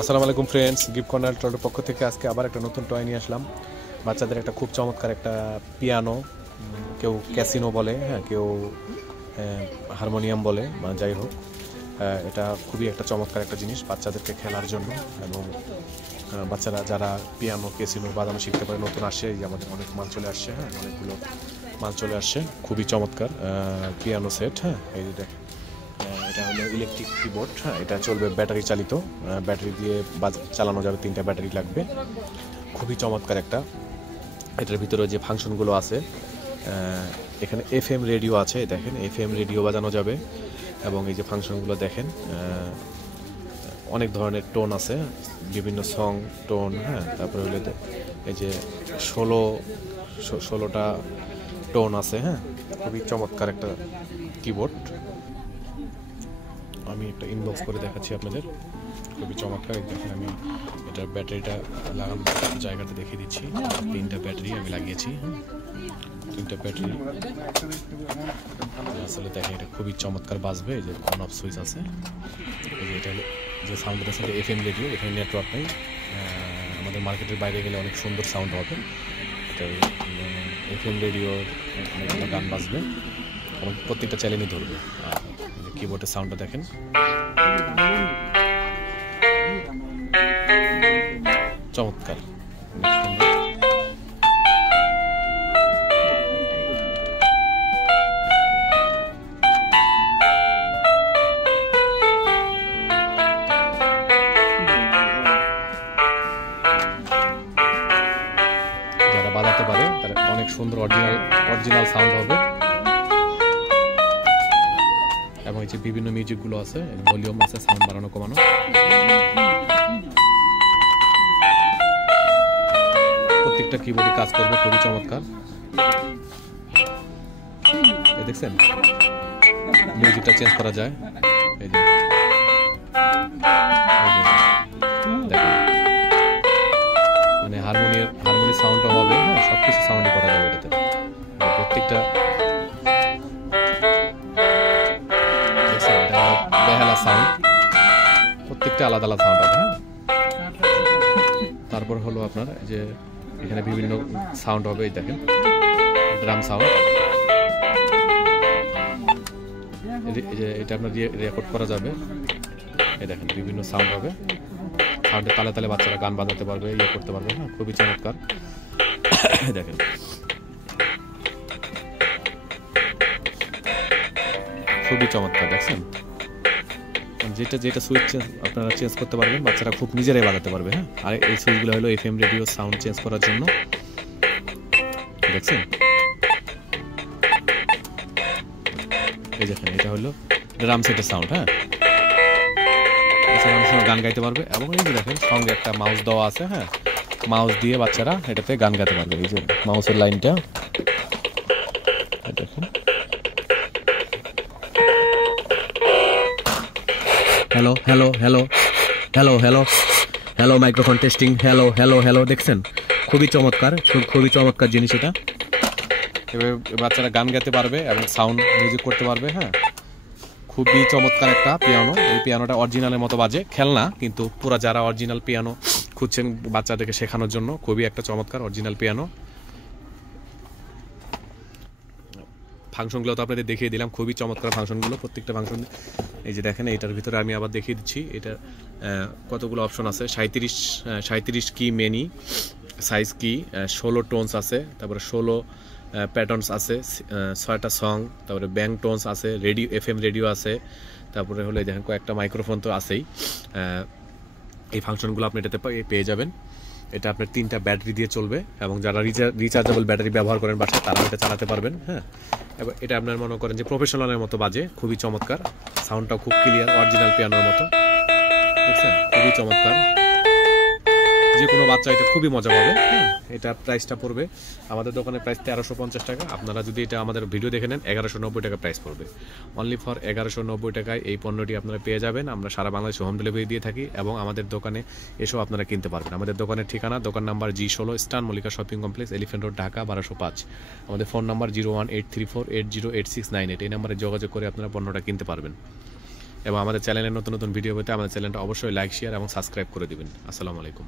আসসালামু আলাইকুম friends, gift corner টয়ের পক্ষ থেকে আজকে আবার একটা নতুন টয় নিয়ে আসলাম। বাচ্চাদের একটা খুব চমৎকার একটা পিয়ানো, কেউ ক্যাসিনো বলে, হ্যাঁ কেউ হারমোনিয়াম বলে, যাই হোক এটা খুবই একটা চমৎকার একটা জিনিস বাচ্চাদেরকে খেলার জন্য। এবং বাচ্চারা যারা পিয়ানো ক্যাসিনো বাজানো শিখতে পারে, নতুন আসছে, এই যে আমাদের অনেক মাল চলে আসছে, হ্যাঁ অনেকগুলো মাল চলে আসছে, খুবই চমৎকার পিয়ানো সেট। হ্যাঁ এই যে দেখেন, এটা হলো ইলেকট্রিক কিবোর্ড। হ্যাঁ এটা চলবে ব্যাটারি চালিত, ব্যাটারি দিয়ে চালানো যাবে, 3টা ব্যাটারি লাগবে। খুবই চমৎকার একটা। এটার ভিতরে যে ফাংশনগুলো আছে, এখানে এফএম রেডিও আছে, দেখেন এফএম রেডিও বাজানো যাবে। এবং এই যে ফাংশনগুলো দেখেন, অনেক ধরনের টোন আছে, বিভিন্ন সং টোন। হ্যাঁ তারপরে হলে এই যে 16টা টোন আছে। হ্যাঁ খুবই চমৎকার একটা কিবোর্ড। আমি একটা ইনবক্স করে দেখাচ্ছি আপনাদের, খুবই চমৎকার। দেখেন আমি এটার ব্যাটারিটা লাগানোর জায়গাটা দেখিয়ে দিচ্ছি। 3টা ব্যাটারি আমি লাগিয়েছি, 3টা ব্যাটারি আসলে দেখেন এটা খুবই চমৎকার বাজবে। এই যে অন অফ সুইচ আছে, এই যে এটা যে সাউন্ডটা আছে এফএম রেডিও, এখানে নেটওয়ার্ক নেই। আমাদের মার্কেটের বাইরে গেলে অনেক সুন্দর সাউন্ড হবে। এটা এফএম রেডিও, অনেকগুলো গান বাজবে এবং প্রত্যেকটা চ্যানেলই ধরবে। আর কিবোর্ডের সাউন্ডটা দেখেন, চমৎকার। যারা বাজাতে পারে তারা অনেক সুন্দর অরিজিনাল সাউন্ড হবে। এবং এই যে বিভিন্ন মিউজিকগুলো আছে, ভলিউম আছে, সাউন্ড বাড়ানো কমানো। প্রত্যেকটা কিবোর্ডে কাজ করবে, খুবই চমৎকার। দেখছেন মিউজিকটা চেঞ্জ করা যায়, এই যে দেখেন, মানে হারমোনি সাউন্ডও হবে। হ্যাঁ সবকিছু সাউন্ডই করা যাবে এটাতে। প্রত্যেকটা বেহালা সাউন্ড, প্রত্যেকটা আলাদা আলাদা সাউন্ড হবে। হ্যাঁ তারপর হলো আপনার যে এখানে বিভিন্ন সাউন্ড হবে, এই দেখেন ড্রাম সাউন্ড, এটা আপনার রেকর্ড করা যাবে। এই দেখেন বিভিন্ন সাউন্ড হবে, সাউন্ডে তালে তালে বাচ্চারা গান বাজাতে পারবে, ইয়ে করতে পারবে। হ্যাঁ খুবই চমৎকার। দেখেন খুবই চমৎকার, দেখছেন যেটা সুইচ আপনারা চেঞ্জ করতে পারবেন, বাচ্চারা খুব নিজেরাই বাজাতে পারবে। হ্যাঁ আর এই সুইচগুলো হলো এফএম রেডিও সাউন্ড চেঞ্জ করার জন্য, দেখছেন। এই দেখেন এটা হলো ড্রাম সেটের সাউন্ড। হ্যাঁ গান গাইতে পারবে। এবং এই যে দেখেন সঙ্গে একটা মাউস দেওয়া আছে। হ্যাঁ মাউস দিয়ে বাচ্চারা এটাতে গান গাইতে পারবে। এই যে মাউসের লাইনটা দেখুন, hello hello hello hello hello hello, microphone testing, hello hello hello. দেখছেন খুবই চমৎকার, খুবই চমৎকার জিনিস এটা। এভাবে বাচ্চারা গান গাইতে পারবে এবং সাউন্ড মিউজিক করতে পারবে। হ্যাঁ খুবই চমৎকার একটা পিয়ানো। এই পিয়ানোটা অরিজিনালের মতো বাজে, খেলনা কিন্তু পুরা। যারা অরিজিনাল পিয়ানো খুঁজছেন বাচ্চাদেরকে শেখানোর জন্য, খুবই একটা চমৎকার অরিজিনাল পিয়ানো। ফাংশনগুলো তো আপনাদের দেখিয়ে দিলাম, খুবই চমৎকার ফাংশনগুলো, প্রত্যেকটা ফাংশন। এই যে দেখেন এইটার ভিতরে আমি আবার দেখিয়ে দিচ্ছি, এটা কতগুলো অপশন আছে। 37 কি মেনি সাইজ কি, 16 টোনস আছে, তারপরে 16 প্যাটার্নস আছে, 6টা সং, তারপরে ব্যাং টোনস আছে, রেডিও এফএম রেডিও আছে, তারপরে হলে দেখেন কয়েকটা মাইক্রোফোন তো আছেই। এই ফাংশনগুলো আপনি এটাতে পেয়ে যাবেন। এটা আপনার 3টা ব্যাটারি দিয়ে চলবে এবং যারা রিচার্জেবল ব্যাটারি ব্যবহার করেন বাসায় তারা এটা চালাতে পারবেন। হ্যাঁ এবার এটা আপনার মনে করেন যে প্রফেশনালের মতো বাজে, খুবই চমৎকার। সাউন্ডটাও খুব ক্লিয়ার, অরিজিনাল পিয়ানোর মতো, দেখছেন খুবই চমৎকার। যে কোনো বাচ্চা এটা খুবই মজা পাবে। এটা প্রাইসটা পড়বে আমাদের দোকানের প্রাইস 1350 টাকা। আপনারা যদি এটা আমাদের ভিডিও দেখে নেন 1190 টাকা প্রাইস পড়বে। অনলি ফর 1190 টাকায় এই পণ্যটি আপনারা পেয়ে যাবেন। আমরা সারা বাংলাদেশে হোম ডেলিভারি দিয়ে থাকি এবং আমাদের দোকানে এসেও আপনারা কিনতে পারবেন। আমাদের দোকানের ঠিকানা, দোকান নাম্বার G16, স্টান Mallika shopping complex, Elephant Road, Dhaka 1205। আমাদের ফোন নাম্বার 01834808698। এই নাম্বারে যোগাযোগ করে আপনারা পণ্যটা কিনতে পারবেন। এবং আমাদের চ্যানেলের নতুন নতুন ভিডিও পেতে আমাদের চ্যানেলটা অবশ্যই লাইক শেয়ার এবং সাবস্ক্রাইব করে দিবেন। আসসালামু আলাইকুম।